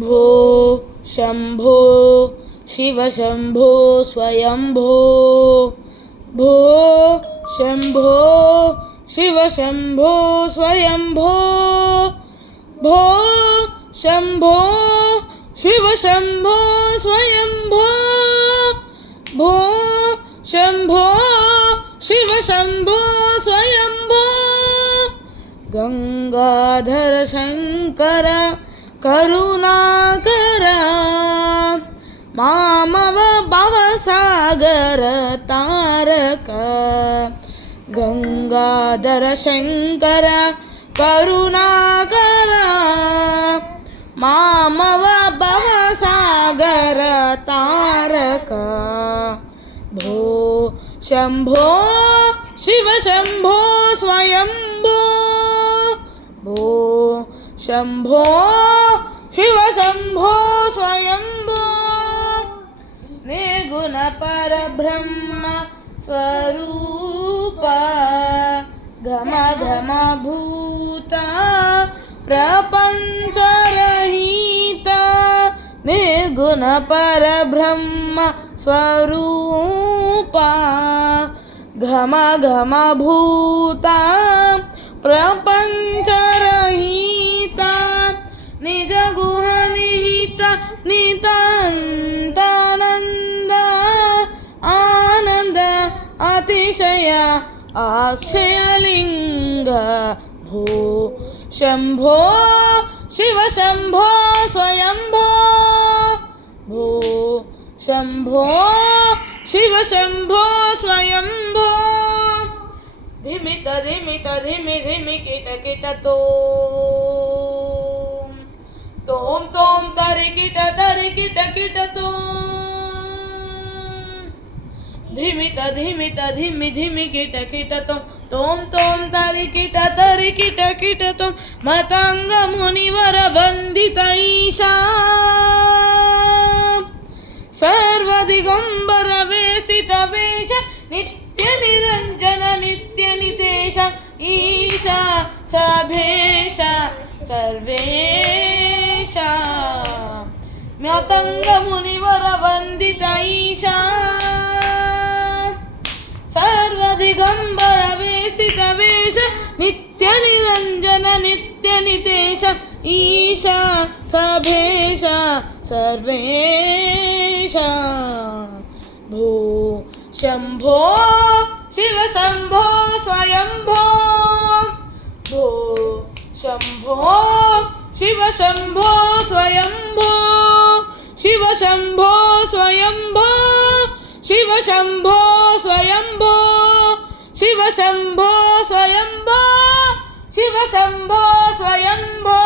भो शम्भो शिव शम्भो स्वयम्भो भो शम्भो शिव शम्भो स्वयम्भो भो शम्भो शिव शम्भो स्वयम्भो भो शम्भो शिव शम्भो स्वयम्भो गंगाधर शंकर करुणाकर मामव भवसागर तारक गंगाधर शंकर करुणाकर मामव भवसागर तारक भो शम्भो शिव शम्भो स्वयम्भो भो शम्भो शिव शम्भो स्वयम्भो निर्गुण परब्रह्म स्वरूप घम घम भूत प्रपंचरहित निर्गुण परब्रह्म स्वरूप घम घम भूत प्रपंचरहित निज गुह निहित नितानंद आनंद अतिशय अक्षयलिंग भो शम्भो शिव शम्भो स्वयम्भो भो शम्भो शिव शम्भो स्वयम्भो धिमित धिमित धिमि धिमि किट किट तोम तोम तरि किट किट धिमित धिमित धिमि धिमि किट किट तोम तोम तरि किट किट मतंग मुनिवर वंदित ईशा सर्वदिगंबर वेशित वेश नित्य निरंजन नित्य नितेश ईशा सभेश सर्वेश मतंग मुनिवर वंदित ईशा सर्वदिगंबर वेशित वेश नित्य निरंजन नित्य नितेश ईशा सभेश सर्वेश भो शम्भो शिव शम्भो स्वयम्भो भो शम्भो शिव शम्भो स्वयम्भो शिव शम्भो स्वयम्भो शिव शम्भो स्वयम्भो शिव शम्भो स्वयम्भो शिव शम्भो स्वयम्भो।